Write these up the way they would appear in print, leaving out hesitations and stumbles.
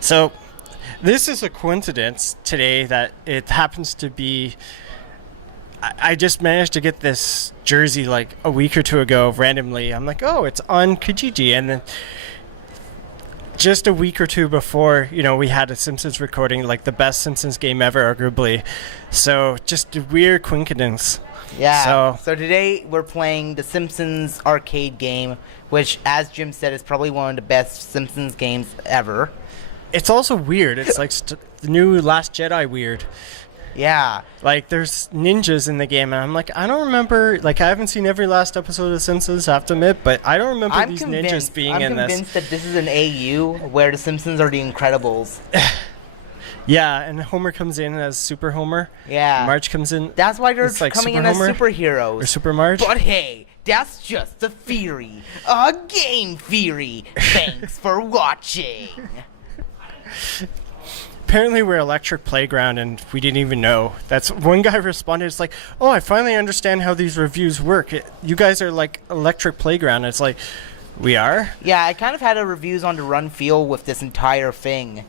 So, this is a coincidence today that it happens to be. I just managed to get this jersey like a week or two ago randomly. I'm like, oh, it's on Kijiji. And then just a week or two before, we had a Simpsons recording, like the best Simpsons game ever, arguably. So, just a weird coincidence. Yeah. So today we're playing the Simpsons arcade game, which, as Jim said, is probably one of the best Simpsons games ever. It's also weird. It's like the new Last Jedi weird. Yeah. Like, there's ninjas in the game, and I'm like, I don't remember, like, I haven't seen every last episode of The Simpsons, I have to admit, but I don't remember these ninjas being in this. I'm convinced that this is an AU where the Simpsons are the Incredibles. Yeah, and Homer comes in as Super Homer. Yeah. Marge comes in. That's why they're like coming Super in as Homer superheroes. Or Super Marge. But hey, that's just a theory. A game theory. Thanks for watching. Apparently we're Electric Playground and we didn't even know. That's one guy responded, it's like, oh, I finally understand how these reviews work. You guys are like Electric Playground. It's like, we are? Yeah, I kind of had a reviews on the run feel with this entire thing.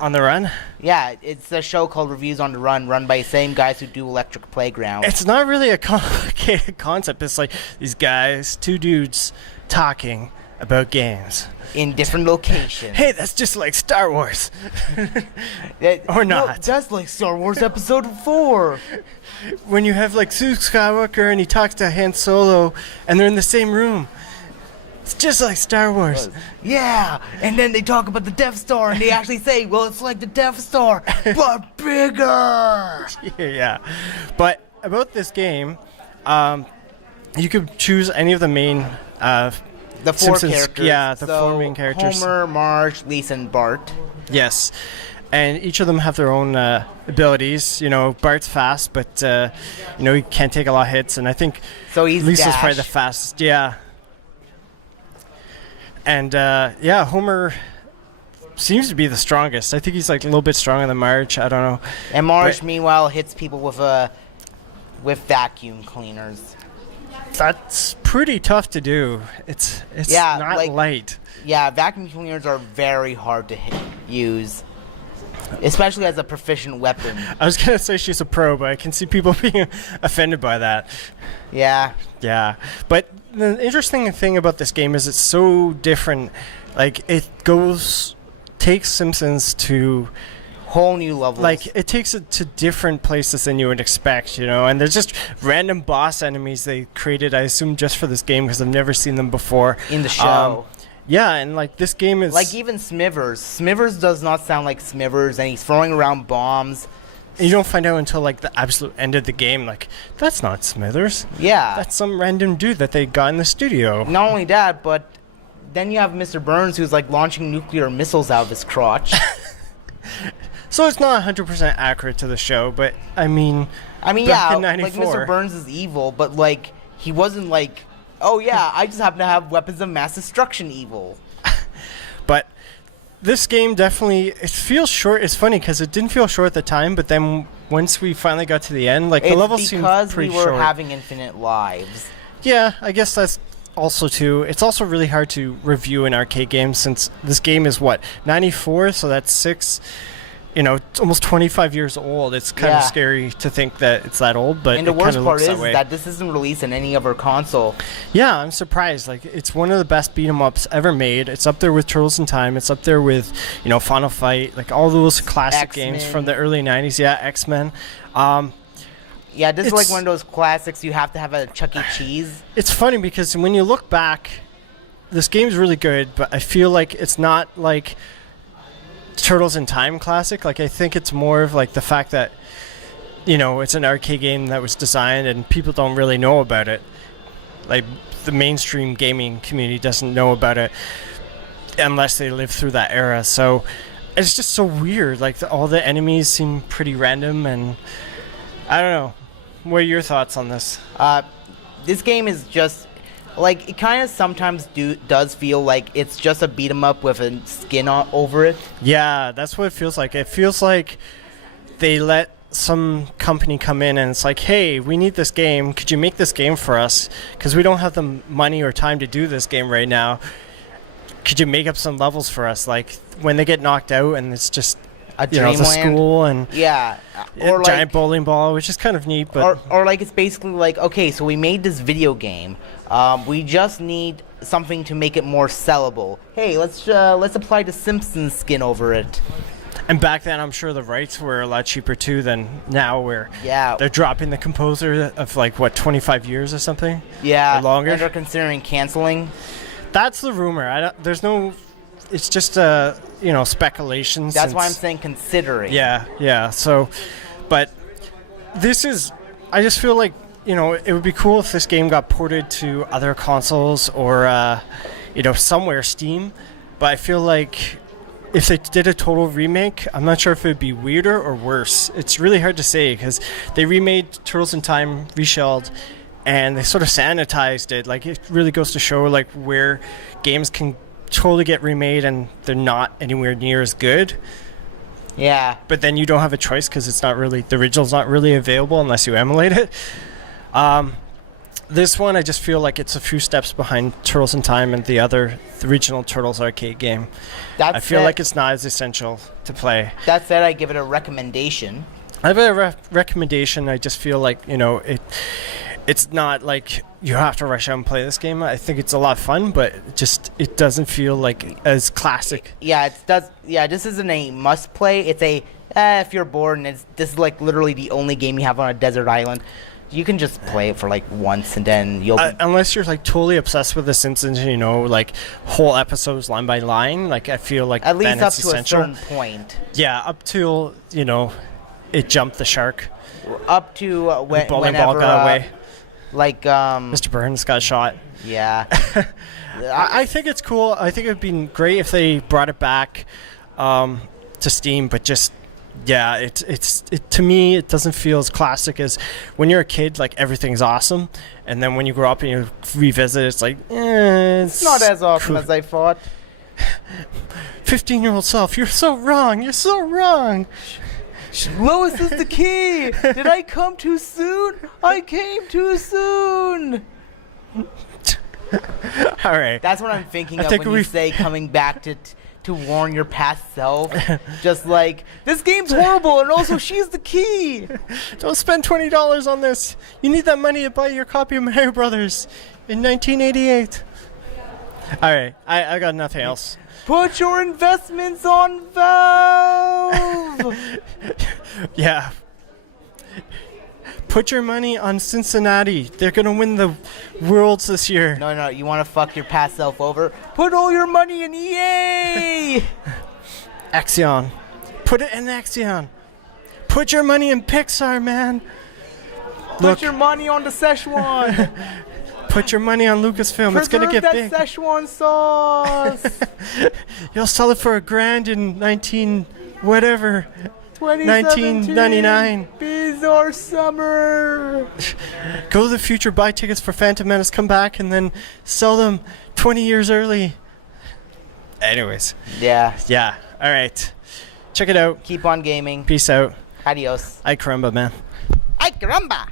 On the Run? Yeah, it's a show called Reviews on the Run, run by the same guys who do Electric Playground. It's not really a complicated concept. It's like these guys, two dudes, talking about games. In different locations. Hey, that's just like Star Wars. Or not. No, that's like Star Wars Episode 4. When you have like Luke Skywalker and he talks to Han Solo and they're in the same room. It's just like Star Wars. Yeah, and then they talk about the Death Star and they actually say, well, it's like the Death Star, but bigger. Yeah. But about this game, you could choose any of the main the four Simpsons, characters. Yeah, the four main characters. Homer, Marge, Lisa, and Bart. Yes. And each of them have their own abilities. Bart's fast, but he can't take a lot of hits. And I think so he's Lisa's Dash. probably the fastest. Yeah. And Homer seems to be the strongest. I think he's like a little bit stronger than Marge. I don't know. And Marge, meanwhile, hits people with vacuum cleaners. That's pretty tough to do. It's not light. Yeah, vacuum cleaners are very hard to use, especially as a proficient weapon. I was gonna say she's a pro, but I can see people being offended by that. Yeah. Yeah, but the interesting thing about this game is it's so different. Like, it takes Simpsons to whole new levels. Like, it takes it to different places than you would expect, and there's just random boss enemies they created, I assume, just for this game because I've never seen them before. In the show. Yeah, and like this game is... Like even Smithers. Smithers does not sound like Smithers, and he's throwing around bombs. And you don't find out until like the absolute end of the game, like, that's not Smithers. Yeah. That's some random dude that they got in the studio. Not only that, but then you have Mr. Burns who's like launching nuclear missiles out of his crotch. So it's not 100% accurate to the show, but I mean yeah, in 94, like Mr. Burns is evil, but like he wasn't like, oh yeah, I just happen to have weapons of mass destruction evil. But this game definitely, it feels short. It's funny because it didn't feel short at the time, but then once we finally got to the end, like the level seemed pretty short. Because we were having infinite lives. Yeah, I guess that's also too. It's also really hard to review an arcade game since this game is 94, so that's it's almost 25 years old. It's kind of scary to think that it's that old, but and the worst part is that this isn't released in any other console. Yeah, I'm surprised. Like, it's one of the best beat 'em ups ever made. It's up there with Turtles in Time. It's up there with Final Fight, like all those classic games from the early 90s. Yeah, X-Men. Yeah, this is like one of those classics you have to have at Chuck E. Cheese. It's funny because when you look back, this game's really good, but I feel like it's not like Turtles in Time classic. Like, I think it's more of like the fact that it's an arcade game that was designed and people don't really know about it. Like, the mainstream gaming community doesn't know about it unless they live through that era. So it's just so weird. Like, all the enemies seem pretty random, and I don't know. What are your thoughts on this? This game is just like, it kind of sometimes does feel like it's just a beat 'em up with a skin over it. Yeah, that's what it feels like. It feels like they let some company come in and it's like, hey, we need this game. Could you make this game for us? Because we don't have the money or time to do this game right now. could you make up some levels for us, like when they get knocked out and it's just A the dreamland. school and Yeah. a giant bowling ball, which is kind of neat. But or like it's basically like, okay, so we made this video game. We just need something to make it more sellable. Hey, let's apply the Simpsons skin over it. and back then, I'm sure the rights were a lot cheaper too than now, where Yeah. they're dropping the composer of like what 25 years or something. Yeah. Or longer. And they're considering canceling. That's the rumor. There's no. It's just speculation. That's why I'm saying considering. Yeah. So, but this is. I just feel like it would be cool if this game got ported to other consoles or somewhere Steam. But I feel like if they did a total remake, I'm not sure if it would be weirder or worse. It's really hard to say because they remade Turtles in Time Reshelled, and they sort of sanitized it. Like, it really goes to show like where games can totally get remade and they're not anywhere near as good. Yeah. But then you don't have a choice because it's not really, the original's not really available unless you emulate it. This one, I just feel like it's a few steps behind Turtles in Time and the original Turtles arcade game. I feel like it's not as essential to play. That said, I give it a recommendation. I have a recommendation. I just feel like, it's not like you have to rush out and play this game. I think it's a lot of fun, but it doesn't feel like as classic. Yeah, this isn't a must play. It's a if you're bored and this is like literally the only game you have on a desert island. You can just play it for like once and then you'll unless you're like totally obsessed with The Simpsons, like whole episodes line by line. Like, I feel like at least up it's to essential. a certain point. Yeah, up till it jumped the shark. Up to The bowling whenever ball got away. like Mr. Burns got shot. yeah. I think it's cool. I think it would be great if they brought it back to Steam, but just it's to me it doesn't feel as classic as when you're a kid. Like, everything's awesome, and then when you grow up and you revisit, it's like it's not as awesome cool. as I thought. 15-year-old self, you're so wrong. You're so wrong. Lois is the key. Did I come too soon? I came too soon. All right. That's what I'm thinking of think when you say coming back to warn your past self. Just like, this game's horrible, and also she's the key. Don't spend $20 on this. You need that money to buy your copy of Mario Brothers in 1988. All right. I got nothing else. Put your investments on Valve. Yeah. Put your money on Cincinnati. They're going to win the Worlds this year. No, you want to fuck your past self over? Put all your money in EA! Axion. Put it in Axion. Put your money in Pixar, man. Put your money on the Szechuan. Put your money on Lucasfilm. It's going to get that big. Szechuan sauce. You'll sell it for $1,000 in 1999. Bizarre summer. Go to the future, buy tickets for Phantom Menace, come back, and then sell them 20 years early. Anyways. Yeah. All right. Check it out. Keep on gaming. Peace out. Adios. Ay caramba, man. Ay caramba.